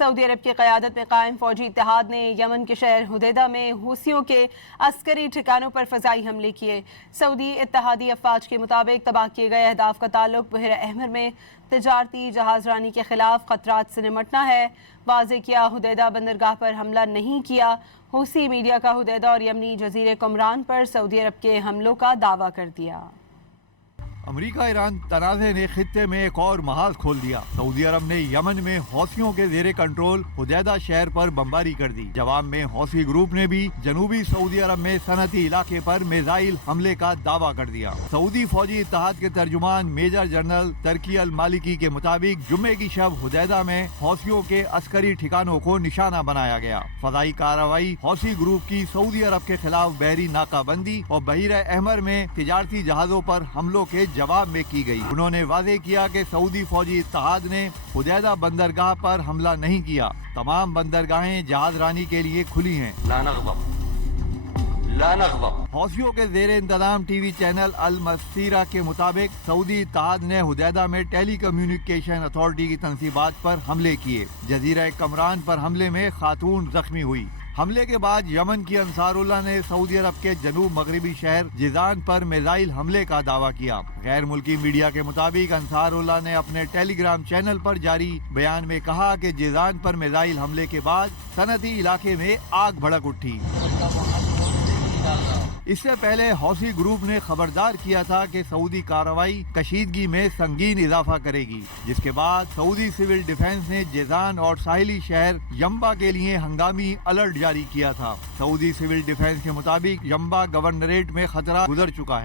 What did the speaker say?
سعودی عرب کی قیادت میں قائم فوجی اتحاد نے یمن کے شہر حدیدہ میں حوثیوں کے عسکری ٹھکانوں پر فضائی حملے کیے۔ سعودی اتحادی افواج کے مطابق تباہ کیے گئے اہداف کا تعلق بحیرہ احمر میں تجارتی جہاز رانی کے خلاف خطرات سے نمٹنا ہے۔ واضح کیا حدیدہ بندرگاہ پر حملہ نہیں کیا۔ حوثی میڈیا کا حدیدہ اور یمنی جزیرے کمران پر سعودی عرب کے حملوں کا دعویٰ کر دیا۔ امریکہ ایران تنازع نے خطے میں ایک اور محاذ کھول دیا۔ سعودی عرب نے یمن میں حوثیوں کے زیر کنٹرول حدیدہ شہر پر بمباری کر دی۔ جواب میں حوثی گروپ نے بھی جنوبی سعودی عرب میں صنعتی علاقے پر میزائل حملے کا دعویٰ کر دیا۔ سعودی فوجی اتحاد کے ترجمان میجر جنرل ترکی المالکی کے مطابق جمعے کی شب حدیدہ میں حوثیوں کے عسکری ٹھکانوں کو نشانہ بنایا گیا۔ فضائی کارروائی حوثی گروپ کی سعودی عرب کے خلاف بحری ناکہ بندی اور بحیرہ احمر میں تجارتی جہازوں پر حملوں کے جواب میں کی گئی۔ انہوں نے واضح کیا کہ سعودی فوجی اتحاد نے حدیدہ بندرگاہ پر حملہ نہیں کیا۔ تمام بندرگاہیں جہاز رانی کے لیے کھلی ہیں۔ لا نغضب۔ حوثیوں کے زیر انتظام ٹی وی چینل المسیرہ کے مطابق سعودی اتحاد نے حدیدہ میں ٹیلی کمیونیکیشن اتھارٹی کی تنصیبات پر حملے کیے۔ جزیرہ کمران پر حملے میں خاتون زخمی ہوئی۔ حملے کے بعد یمن کی انصار اللہ نے سعودی عرب کے جنوب مغربی شہر جیزان پر میزائل حملے کا دعویٰ کیا۔ غیر ملکی میڈیا کے مطابق انصار اللہ نے اپنے ٹیلی گرام چینل پر جاری بیان میں کہا کہ جیزان پر میزائل حملے کے بعد صنعتی علاقے میں آگ بھڑک اٹھی۔ اس سے پہلے حوثی گروپ نے خبردار کیا تھا کہ سعودی کارروائی کشیدگی میں سنگین اضافہ کرے گی، جس کے بعد سعودی سول ڈیفنس نے جیزان اور ساحلی شہر ینبع کے لیے ہنگامی الرٹ جاری کیا تھا۔ سعودی سول ڈیفنس کے مطابق ینبع گورنریٹ میں خطرہ گزر چکا ہے۔